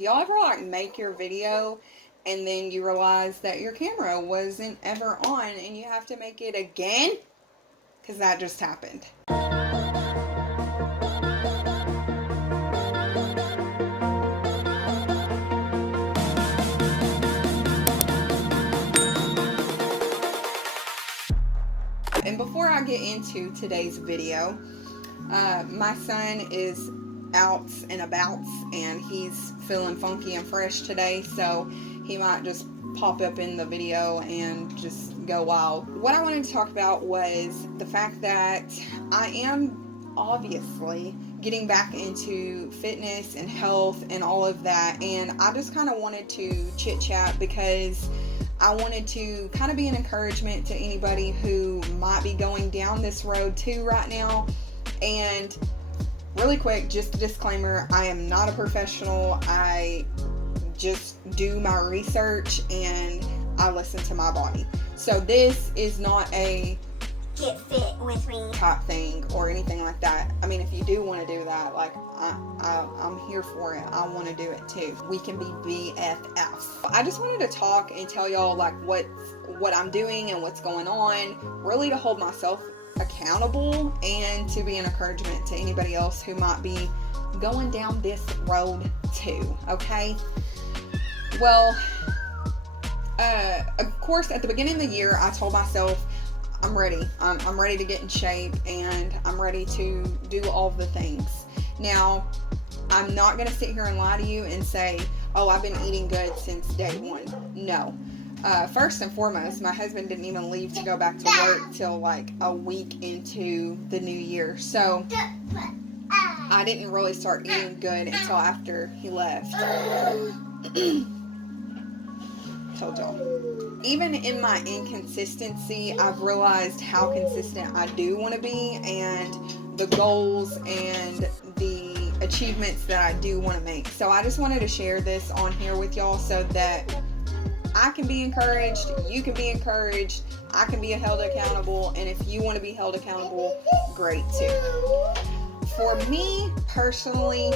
Do y'all ever like make your video and then you realize that your camera wasn't ever on and you have to make it again? Because that just happened. And before I get into today's video, my son is out and about and he's feeling funky and fresh today, so he might just pop up in the video and just go wild. What I wanted to talk about was the fact that I am obviously getting back into fitness and health and all of that, and I just kind of wanted to chit chat because I wanted to kind of be an encouragement to anybody who might be going down this road too right now. And really quick, just a disclaimer, I am not a professional. I just do my research and I listen to my body. So this is not a get fit with me type thing or anything like that. I mean, if you do want to do that, like I'm here for it. I want to do it too. We can be BFFs. I just wanted to talk and tell y'all like what I'm doing and what's going on, really to hold myself accountable and to be an encouragement to anybody else who might be going down this road too. Okay. Well, of course, at the beginning of the year, I told myself I'm ready. I'm ready to get in shape and I'm ready to do all the things. Now, I'm not going to sit here and lie to you and say, oh, I've been eating good since day one. No. First and foremost, my husband didn't even leave to go back to work till like a week into the new year. So I didn't really start eating good until after he left. Told y'all. Even in my inconsistency, I've realized how consistent I do want to be and the goals and the achievements that I do want to make. So I just wanted to share this on here with y'all so that I can be encouraged, you can be encouraged, I can be held accountable, and if you want to be held accountable, great too. For me personally,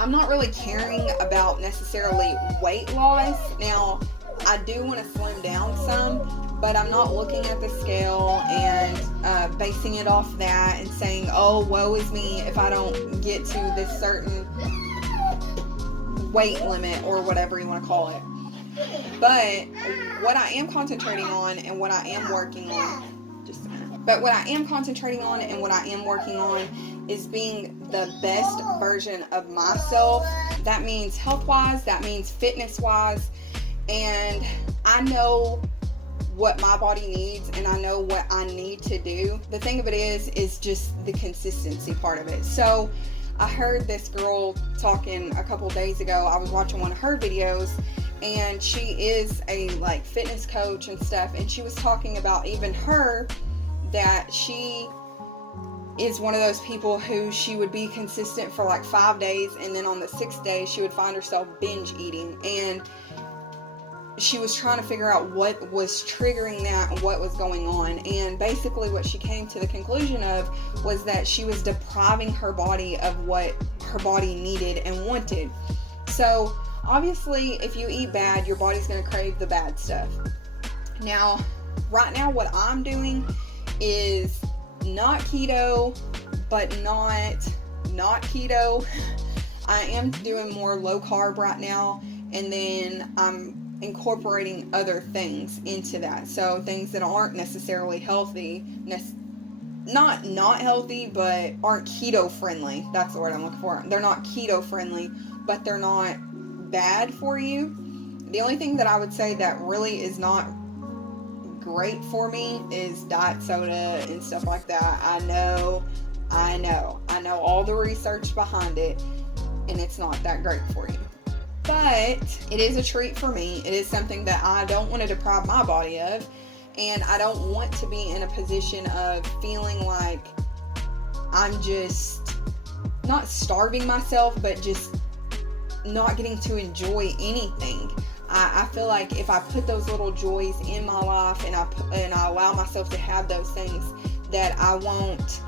I'm not really caring about necessarily weight loss. Now, I do want to slim down some, but I'm not looking at the scale and basing it off that and saying, oh, woe is me if I don't get to this certain weight limit or whatever you want to call it. But what I am concentrating on and what I am working on, what I am concentrating on and what I am working on is being the best version of myself. That means health-wise, that means fitness-wise, and I know what my body needs and I know what I need to do. The thing of it is just the consistency part of it. So I heard this girl talking a couple days ago. I was watching one of her videos and she is a like fitness coach and stuff, and she was talking about even her that she is one of those people who she would be consistent for like 5 days and then on the 6th day she would find herself binge eating, and she was trying to figure out what was triggering that and what was going on. And basically what she came to the conclusion of was that she was depriving her body of what her body needed and wanted. So obviously if you eat bad, your body's going to crave the bad stuff. Now, right now what I'm doing is not keto, but not keto. I am doing more low carb right now, and then I'm incorporating other things into that. So things that aren't necessarily healthy, not healthy, but aren't keto friendly. That's the word I'm looking for. They're not keto friendly, but they're not bad for you. The only thing that I would say that really is not great for me is diet soda and stuff like that. I know all the research behind it, and it's not that great for you. But it is a treat for me. It is something that I don't want to deprive my body of, and I don't want to be in a position of feeling like I'm just not starving myself, but just not getting to enjoy anything. I feel like if I put those little joys in my life and I allow myself to have those things, that I won't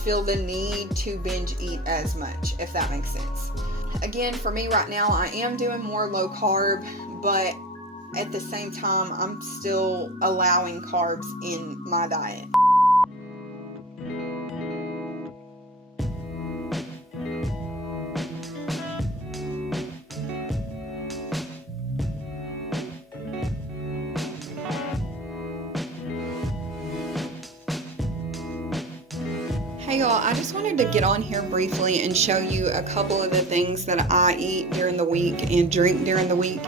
feel the need to binge eat as much, if that makes sense. Again, for me right now, I am doing more low carb, but at the same time, I'm still allowing carbs in my diet. Hey y'all, I just wanted to get on here briefly and show you a couple of the things that I eat during the week and drink during the week.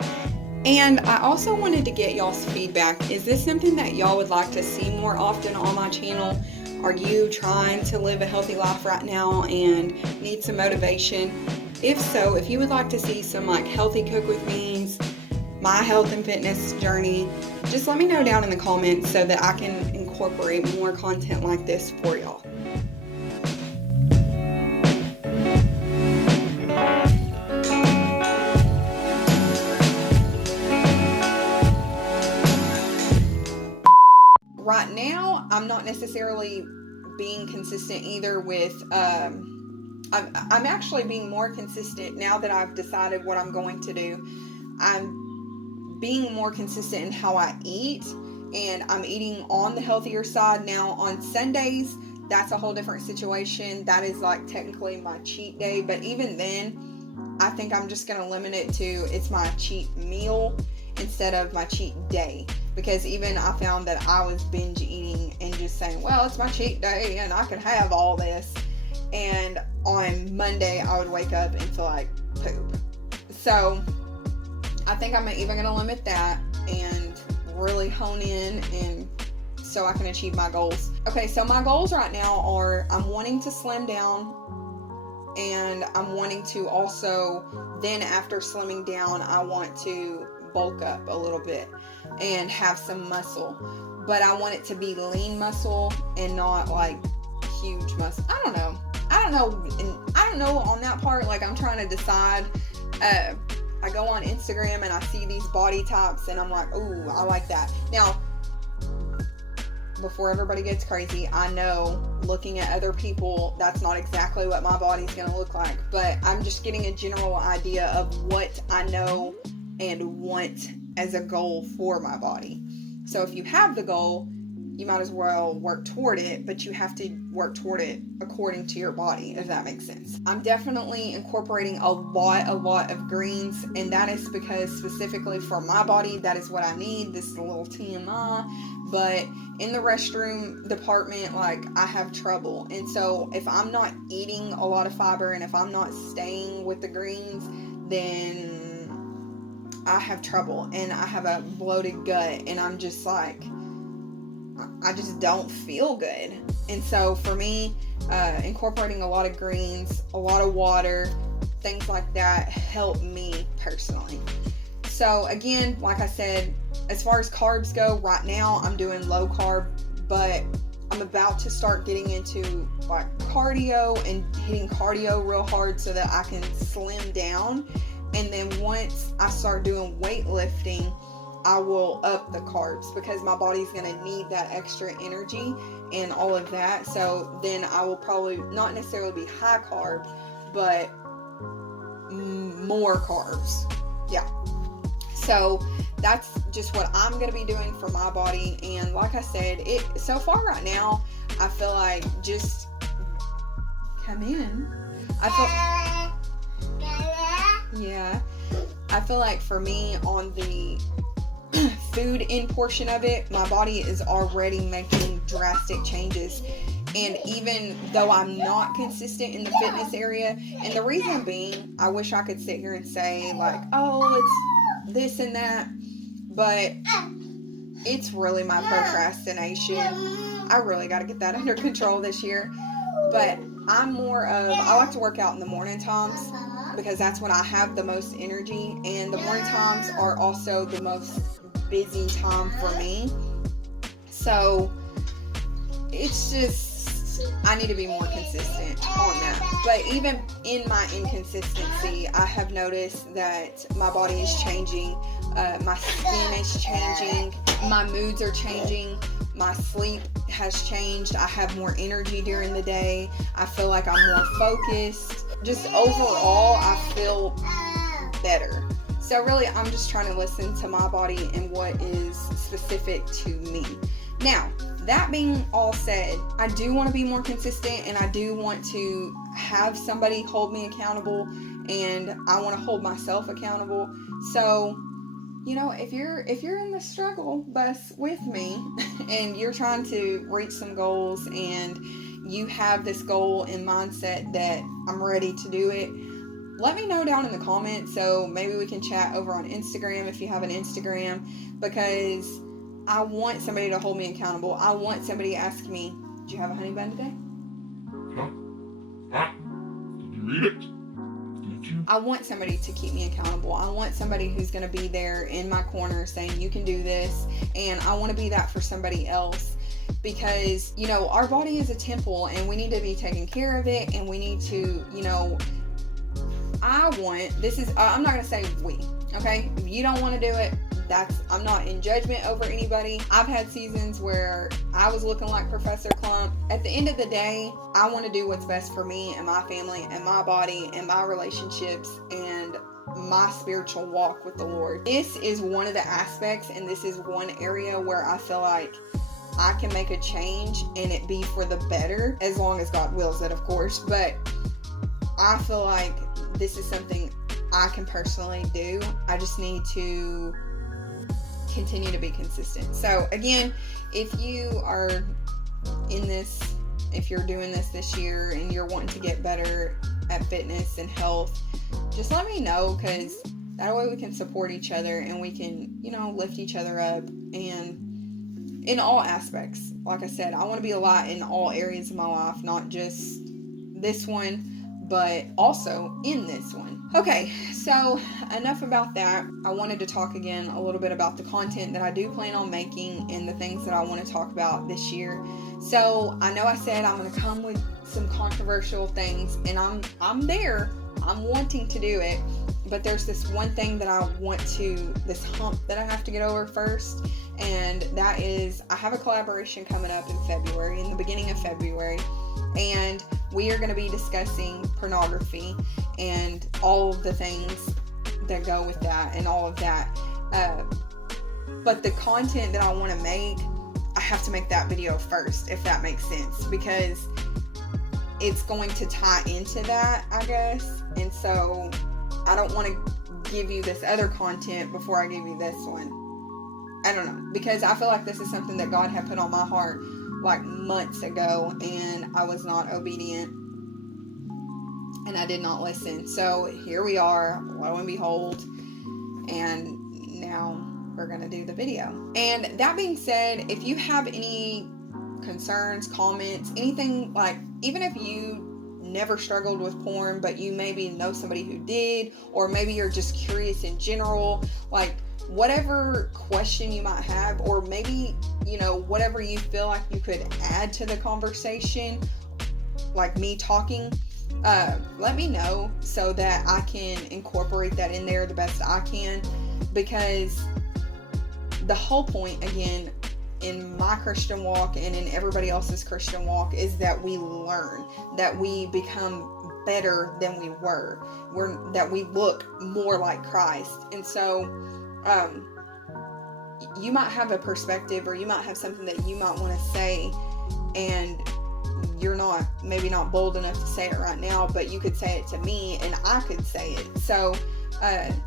And I also wanted to get y'all's feedback. Is this something that y'all would like to see more often on my channel? Are you trying to live a healthy life right now and need some motivation? If so, if you would like to see some like healthy cook with me's, my health and fitness journey, just let me know down in the comments so that I can incorporate more content like this for y'all. Right now, I'm not necessarily being consistent either with, I'm actually being more consistent now that I've decided what I'm going to do. I'm being more consistent in how I eat, and I'm eating on the healthier side now. On Sundays, that's a whole different situation. That is like technically my cheat day, but even then, I think I'm just going to limit it to it's my cheat meal instead of my cheat day. Because even I found that I was binge eating and just saying, well, it's my cheat day and I can have all this. And on Monday, I would wake up and feel like poop. So I think I'm even going to limit that and really hone in and so I can achieve my goals. Okay, so my goals right now are I'm wanting to slim down, and I'm wanting to also, then after slimming down, I want to bulk up a little bit and have some muscle, but I want it to be lean muscle and not like huge muscle. I don't know on that part. Like, I'm trying to decide. I go on Instagram and I see these body types and I'm like, ooh, I like that. Now, before everybody gets crazy, I know looking at other people, that's not exactly what my body's gonna look like, but I'm just getting a general idea of what I know and want as a goal for my body. So if you have the goal, you might as well work toward it, but you have to work toward it according to your body, if that makes sense. I'm definitely incorporating a lot of greens, and that is because specifically for my body, that is what I need. This is a little TMI, but in the restroom department, like, I have trouble. And so if I'm not eating a lot of fiber and if I'm not staying with the greens, then I have trouble and I have a bloated gut and I'm just like, I just don't feel good. And so for me, incorporating a lot of greens, a lot of water, things like that help me personally. So again, like I said, as far as carbs go, right now I'm doing low carb, but I'm about to start getting into like cardio and hitting cardio real hard so that I can slim down. And then once I start doing weightlifting, I will up the carbs because my body's going to need that extra energy and all of that. So then I will probably not necessarily be high carb, but more carbs. Yeah. So that's just what I'm going to be doing for my body. And like I said, so far right now, I feel like just come in. I feel like for me on the food in portion of it, my body is already making drastic changes. And even though I'm not consistent in the fitness area, and the reason being, I wish I could sit here and say like, oh, it's this and that, but it's really my procrastination. I really got to get that under control this year. But I'm more of, I like to work out in the morning times because that's when I have the most energy, and the morning times are also the most busy time for me. So it's just, I need to be more consistent on that. But even in my inconsistency, I have noticed that my body is changing, my skin is changing, my moods are changing, My sleep has changed. I have more energy during the day. I feel like I'm more focused. Just overall, I feel better. So really, I'm just trying to listen to my body and what is specific to me. Now, that being all said, I do want to be more consistent, and I do want to have somebody hold me accountable, and I want to hold myself accountable. So, if you're in the struggle bus with me and you're trying to reach some goals and you have this goal in mindset that I'm ready to do it, let me know down in the comments, so maybe we can chat over on Instagram if you have an Instagram, because I want somebody to hold me accountable. I want somebody to ask me, did you have a honey bun today? Huh? Did you read it? Did you? I want somebody to keep me accountable. I want somebody who's going to be there in my corner saying, you can do this. And I want to be that for somebody else, because, our body is a temple and we need to be taking care of it, and we need to, I'm not going to say we, okay? If you don't want to do it, I'm not in judgment over anybody. I've had seasons where I was looking like Professor Clump. At the end of the day, I want to do what's best for me and my family and my body and my relationships and my spiritual walk with the Lord. This is one of the aspects, and this is one area where I feel like I can make a change and it be for the better, as long as God wills it, of course. But I feel like this is something I can personally do. I just need to continue to be consistent. So again, if you are in this, if you're doing this year and you're wanting to get better at fitness and health, just let me know, because that way we can support each other and we can, lift each other up. And in all aspects, like I said, I want to be a lot in all areas of my life, not just this one, but also in this one. Okay, so enough about that. I wanted to talk again a little bit about the content that I do plan on making and the things that I want to talk about this year. So I know I said I'm going to come with some controversial things, and I'm there. I'm wanting to do it, but there's this one thing that this hump that I have to get over first, and that is I have a collaboration coming up in the beginning of February, and we are going to be discussing pornography and all of the things that go with that and all of that. But the content that I want to make, I have to make that video first, if that makes sense, because it's going to tie into that, I guess. And so I don't want to give you this other content before I give you this one. I don't know, because I feel like this is something that God had put on my heart like months ago, and I was not obedient, and I did not listen. So here we are, lo and behold, and now we're gonna do the video. And that being said, if you have any concerns, comments, anything, like, even if you never struggled with porn, but you maybe know somebody who did, or maybe you're just curious in general, like, whatever question you might have, or maybe, whatever you feel like you could add to the conversation, like me talking, let me know so that I can incorporate that in there the best I can, because the whole point, again, in my Christian walk and in everybody else's Christian walk, is that we learn, that we become better than we were, that we look more like Christ. And so you might have a perspective, or you might have something that you might want to say, and you're maybe not bold enough to say it right now, but you could say it to me and I could say it. So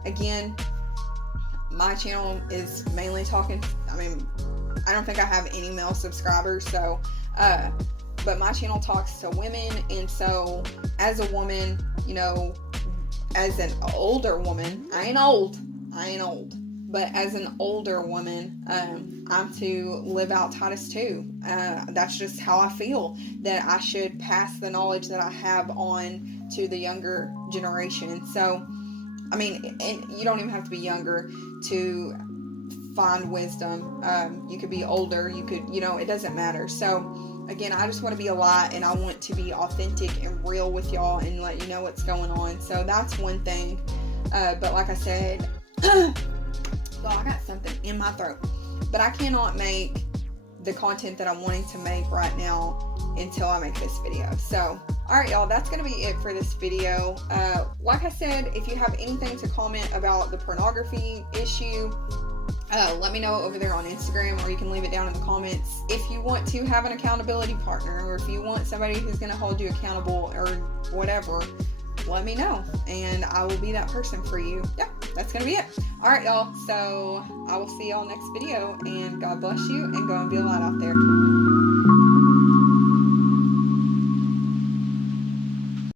again, my channel is mainly talking, I don't think I have any male subscribers, so but my channel talks to women. And so as a woman, as an older woman, I ain't old, but as an older woman, I'm to live out Titus 2. That's just how I feel, that I should pass the knowledge that I have on to the younger generation. So, and you don't even have to be younger to find wisdom. You could be older, you could, it doesn't matter. So, again, I just want to be a light, and I want to be authentic and real with y'all and let you know what's going on. So that's one thing. But like I said, well, I got something in my throat, but I cannot make the content that I'm wanting to make right now until I make this video. So, alright y'all, that's going to be it for this video. Like I said, if you have anything to comment about the pornography issue, let me know over there on Instagram, or you can leave it down in the comments. If you want to have an accountability partner, or if you want somebody who's going to hold you accountable or whatever, let me know and I will be that person for you. Yeah, that's going to be it. Alright y'all, so I will see y'all next video, and God bless you, and go and be a light out there.